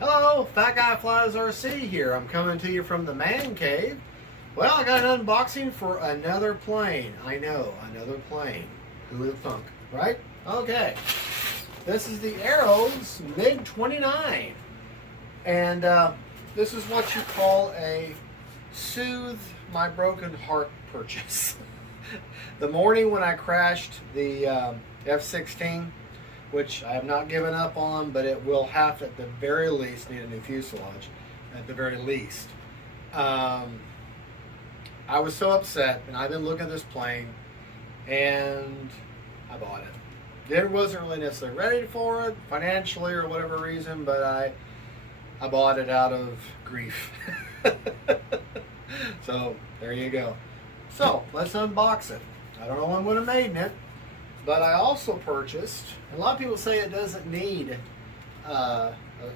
Hello, Fat Guy Flies RC here. I'm coming to you from the man cave. Well, I got an unboxing for another plane. I know, another plane. Who would have thunk, right? Okay. This is the Arrow's MIG-29. And this is what you call a soothe my broken heart purchase. The morning when I crashed the F-16, which I have not given up on, but it will have to, at the very least, need a new fuselage, at the very least. I was so upset, and I've been looking at this plane, and I bought it. It wasn't really necessarily ready for it, financially or whatever reason, but I bought it out of grief. So, there you go. So, let's unbox it. I don't know what I'm going to made in it. But I also purchased, a lot of people say it doesn't need a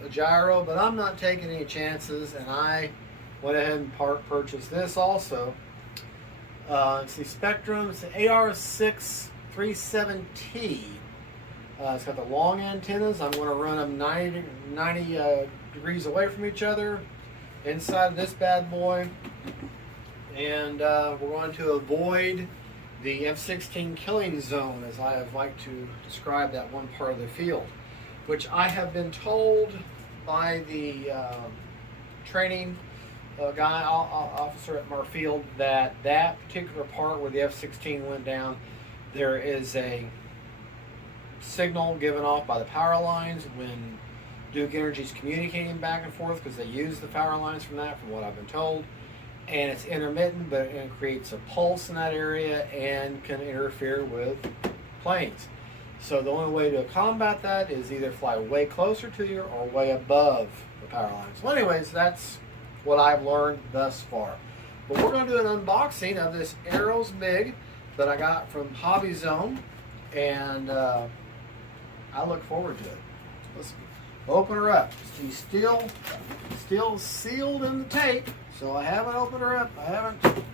gyro, but I'm not taking any chances, and I went ahead and purchased this also. It's the Spectrum, it's the AR6 37T. It's got the long antennas. I'm going to run them 90 degrees away from each other inside of this bad boy. And we're going to avoid the F-16 killing zone, as I have liked to describe that one part of the field, which I have been told by the training officer at Marfield that particular part where the F-16 went down, there is a signal given off by the power lines when Duke Energy is communicating back and forth, because they use the power lines from that, from what I've been told. And it's intermittent, but it creates a pulse in that area and can interfere with planes. So the only way to combat that is either fly way closer to you or way above the power lines. Well, anyways, that's what I've learned thus far. But we're going to do an unboxing of this Arrow's MiG that I got from Hobby Zone, and I look forward to it. Let's open her up. She's still sealed in the tape, so I haven't opened her up. I haven't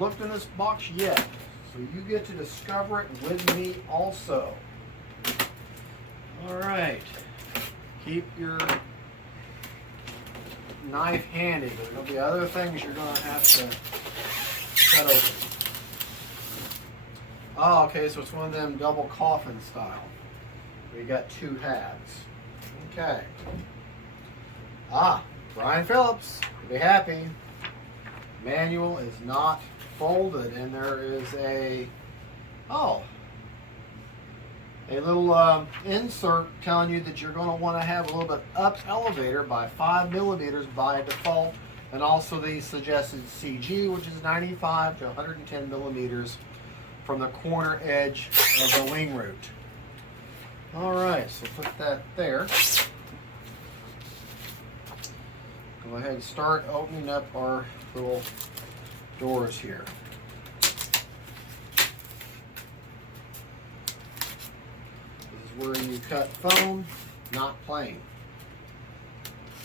looked in this box yet. So you get to discover it with me also. All right. Keep your knife handy, because there'll be other things you're going to have to cut open. Oh, okay, so it's one of them double coffin style. We got two halves. Okay. Brian Phillips, you'll be happy. Manual is not folded, and there is a little insert telling you that you're going to want to have a little bit up elevator by 5 millimeters by default, and also the suggested CG, which is 95 to 110 millimeters from the corner edge of the wing root. All right, so put that there. Go ahead and start opening up our little doors here. This is where you cut foam, not plane.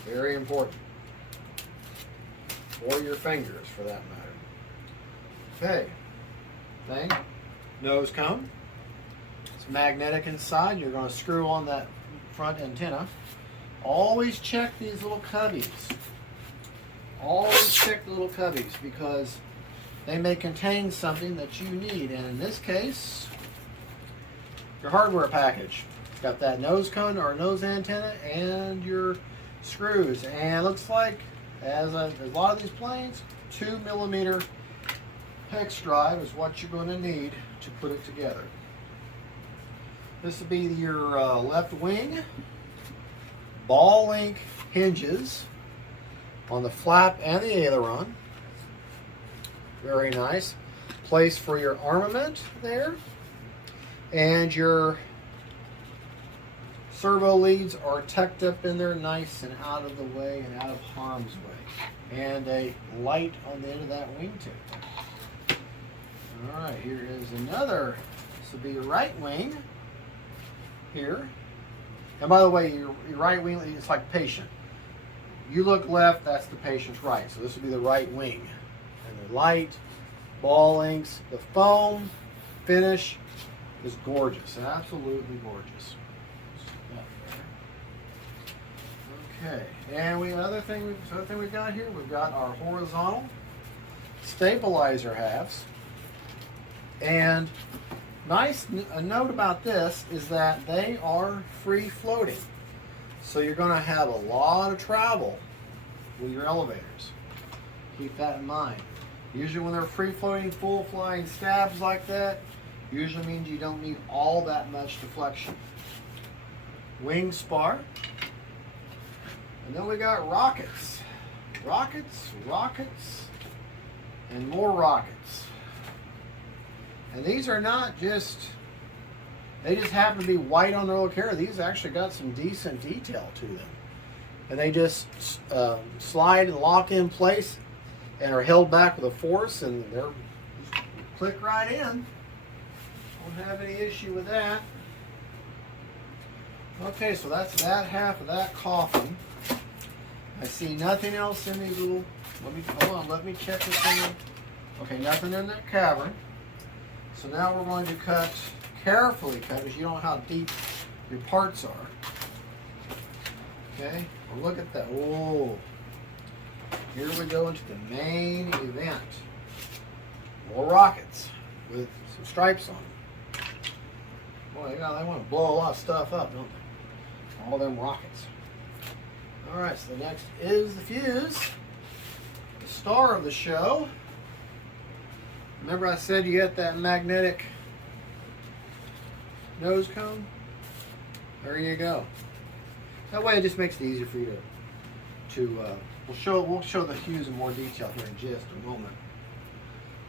Very important. Or your fingers, for that matter. Okay. Nose cone. It's magnetic inside. You're going to screw on that front antenna. Always check these little cubbies. Always check the little cubbies, because they may contain something that you need. And in this case, your hardware package. It's got that nose cone or nose antenna and your screws. And it looks like, as a lot of these planes, 2 millimeter hex drive is what you're going to need to put it together. This will be your left wing. Ball link hinges on the flap and the aileron. Very nice. Place for your armament there. And your servo leads are tucked up in there nice and out of the way and out of harm's way. And a light on the end of that wingtip. Alright, here is another. This will be your right wing here. And by the way, your right wing, it's like patient. You look left, that's the patient's right. So this will be the right wing. And the light, ball links, the foam finish is gorgeous. Absolutely gorgeous. Okay, and other thing we've got here, we've got our horizontal stabilizer halves. And a note about this is that they are free floating. So you're going to have a lot of travel with your elevators. Keep that in mind. Usually when they're free floating, full flying stabs like that, usually means you don't need all that much deflection. Wing spar. And then we got rockets. Rockets, and more rockets. And these are not just, they just happen to be white on their little carrier. These actually got some decent detail to them. And they just slide and lock in place and are held back with a force, and they're click right in. Don't have any issue with that. Okay, so that's that half of that coffin. I see nothing else in these little, let me check this thing. Okay, nothing in that cavern. So now we're going to carefully cut, because you don't know how deep your parts are. Okay, well, look at that. Oh, here we go into the main event. More rockets with some stripes on them. Boy, they want to blow a lot of stuff up, don't they? All them rockets. All right, so the next is the fuse, the star of the show. Remember I said you get that magnetic nose cone? There you go. That way it just makes it easier for you we'll show the fuse in more detail here in just a moment.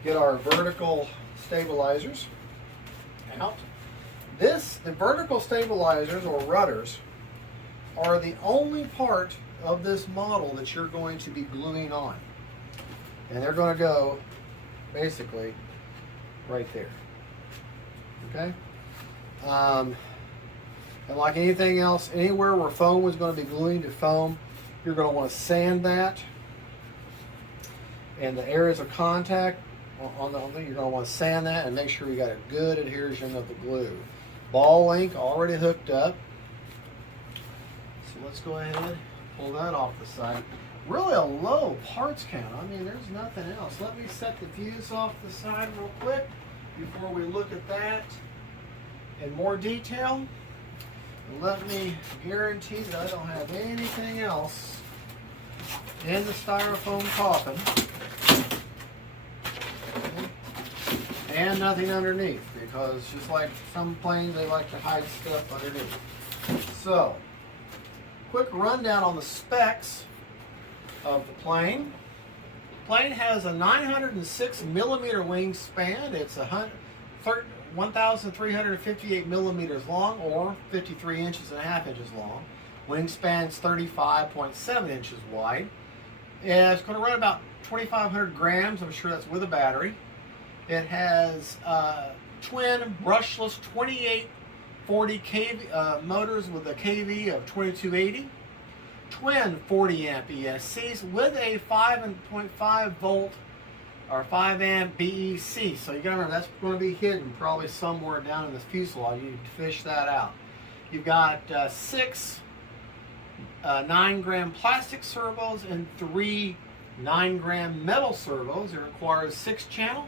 Get our vertical stabilizers out. The vertical stabilizers or rudders are the only part of this model that you're going to be gluing on. And they're going to go basically right there. Okay? And like anything else, anywhere where foam was going to be gluing to foam, you're going to want to sand that. And the areas of contact on you're going to want to sand that and make sure you got a good adhesion of the glue. Ball link already hooked up. So let's go ahead and pull that off the side. Really a low parts count. I mean, there's nothing else. Let me set the fuse off the side real quick before we look at that in more detail. And let me guarantee that I don't have anything else in the styrofoam coffin. Okay. And nothing underneath, because just like some planes, they like to hide stuff underneath. So, quick rundown on the specs of the plane. The plane has a 906 millimeter wingspan. It's 1,358 millimeters long, or 53 inches and a half inches long. Wingspan's 35.7 inches wide. It's going to run about 2,500 grams. I'm sure that's with a battery. It has twin brushless 2840 kV motors with a kV of 2280. Twin 40 amp ESCs with a 5.5 volt or 5 amp BEC. So you gotta remember that's going to be hidden probably somewhere down in the fuselage. You need to fish that out. You've got 6 9-gram plastic servos and 3 9-gram metal servos. It requires 6-channel.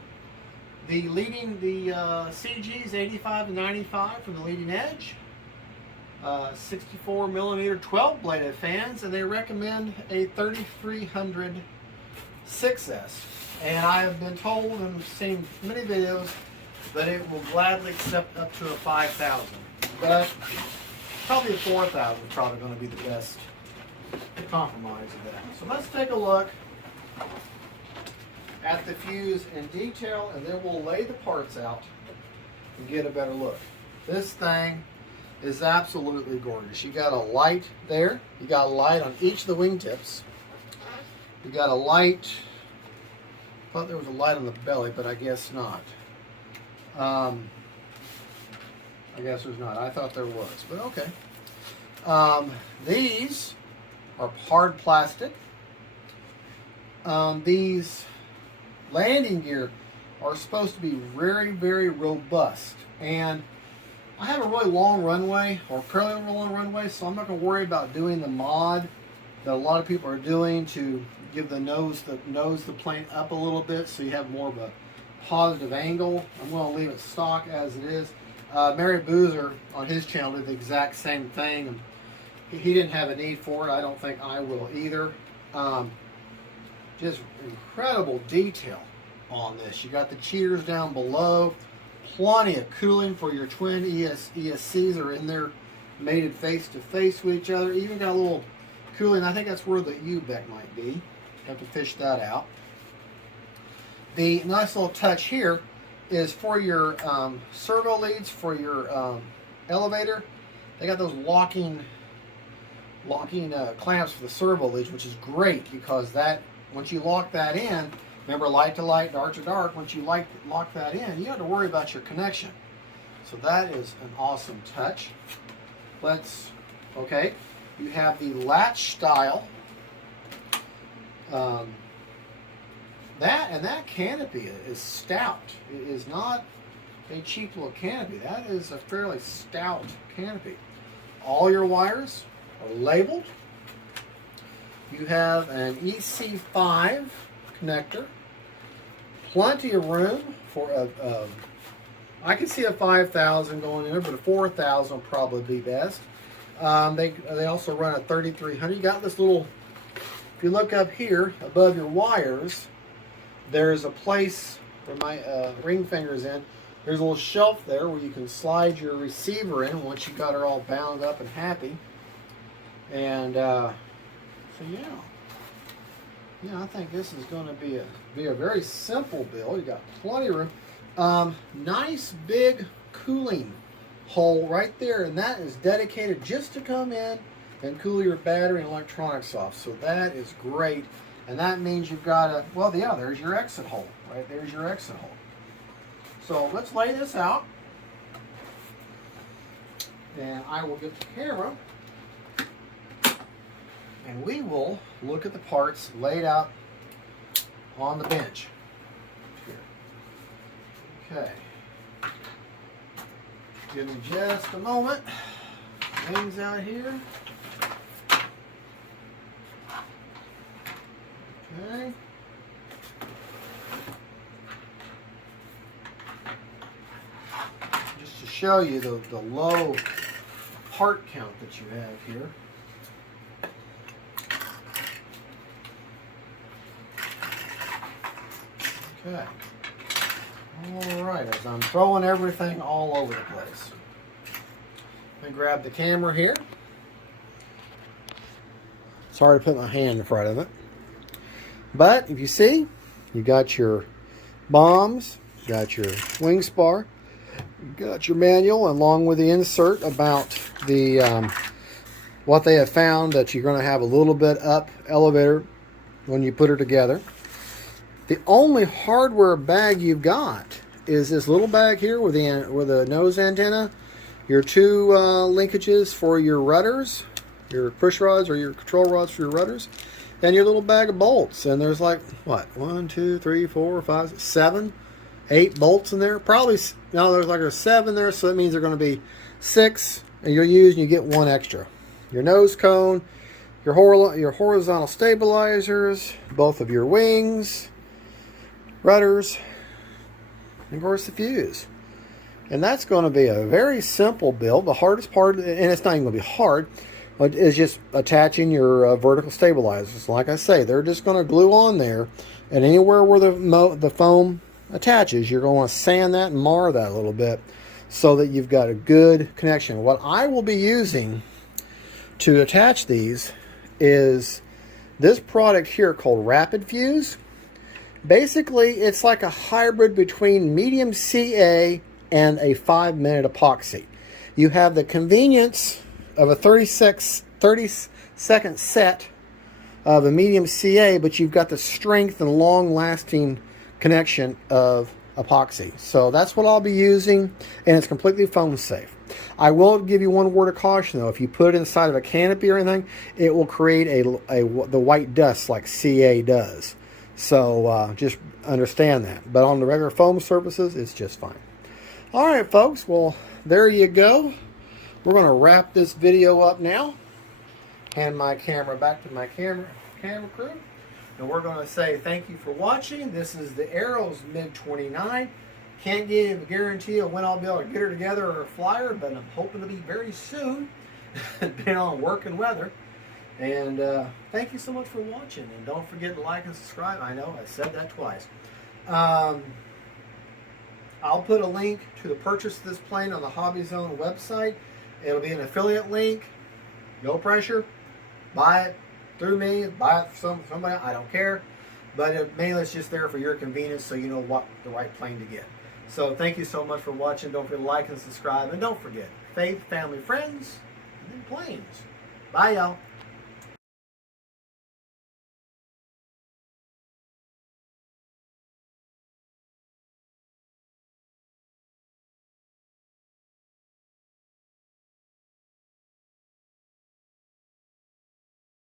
The CG is 85 to 95 from the leading edge. 64 millimeter 12 bladed fans, and they recommend a 3300 6S. And I have been told and seen many videos that it will gladly accept up to a 5,000. But probably a 4,000 is probably going to be the best compromise of that. So let's take a look at the fuse in detail, and then we'll lay the parts out and get a better look. This thing is absolutely gorgeous. You got a light there. You got a light on each of the wingtips. You got a light. I thought there was a light on the belly, but I guess not. I guess there's not. I thought there was, but okay. These are hard plastic. These landing gear are supposed to be very, very robust. And I have a really long runway, or fairly long runway, so I'm not going to worry about doing the mod that a lot of people are doing to give the nose the plane up a little bit so you have more of a positive angle. I'm going to leave it stock as it is. Mary Boozer on his channel did the exact same thing. And he didn't have a need for it. I don't think I will either. Just incredible detail on this. You got the cheaters down below. Plenty of cooling for your twin ESCs are in there, mated face to face with each other. Even got a little cooling. I think that's where the U-beck might be. Have to fish that out. The nice little touch here is for your servo leads for your elevator. They got those locking clamps for the servo leads, which is great because that once you lock that in, remember light to light, dark to dark. Once you lock that in, you don't have to worry about your connection. So that is an awesome touch. Okay, you have the latch style. That canopy is stout. It is not a cheap little canopy. That is a fairly stout canopy. All your wires are labeled. You have an EC5 connector. Plenty of room for I can see a 5,000 going in there, but a 4,000 will probably be best. They also run a 3,300. You got this little, if you look up here above your wires, there's a place where my ring finger's in. There's a little shelf there where you can slide your receiver in once you got her all bound up and happy. And so yeah, I think this is going to be a very simple build. You got plenty of room. Nice big cooling hole right there, and that is dedicated just to come in and cool your battery and electronics off. So that is great. And that means you've got a, well, yeah, there's your exit hole. Right there's your exit hole. So let's lay this out. And I will get the camera. And we will look at the parts laid out on the bench. Here. Okay. Give me just a moment. Wings out here. Okay. Just to show you the low part count that you have here. Okay. All right, as I'm throwing everything all over the place. Let me grab the camera here. Sorry to put my hand in front of it. But if you see, you got your bombs, you got your wing spar, you got your manual along with the insert about the what they have found that you're going to have a little bit up elevator when you put her together. The only hardware bag you've got is this little bag here with the nose antenna, your two linkages for your rudders, your push rods or your control rods for your rudders, and your little bag of bolts. And there's like, what, 1, 2, 3, 4, 5, 7, 8 bolts in there. Probably, no, there's like a 7 there, so that means they're going to be 6, and you're using, you get 1 extra. Your nose cone, your horizontal stabilizers, both of your wings, rudders, and of course the fuse. And that's going to be a very simple build. The hardest part, and it's not even going to be hard, is just attaching your vertical stabilizers. Like I say, they're just going to glue on there, and anywhere where the foam attaches, you're going to sand that and mar that a little bit so that you've got a good connection. What I will be using to attach these is this product here called Rapid Fuse. Basically, it's like a hybrid between medium CA and a 5-minute epoxy. You have the convenience of a 30-second set of a medium CA, but you've got the strength and long-lasting connection of epoxy. So that's what I'll be using, and it's completely foam safe. I will give you one word of caution though. If you put it inside of a canopy or anything, it will create the white dust like CA does. So just understand that. But on the regular foam surfaces, it's just fine. All right, folks. Well, there you go. We're going to wrap this video up now. hand my camera back to my camera crew. And we're going to say thank you for watching. This is the Arrows MIG-29. Can't give a guarantee of when I'll be able to get her together or fly her, but I'm hoping to be very soon, depending on work and weather. And thank you so much for watching. And don't forget to like and subscribe. I know, I said that twice. I'll put a link to the purchase of this plane on the Hobby Zone website. It'll be an affiliate link. No pressure. Buy it through me. Buy it from somebody. I don't care. But mainly it's just there for your convenience so you know what the right plane to get. So thank you so much for watching. Don't forget to like and subscribe. And don't forget, faith, family, friends, and then planes. Bye, y'all.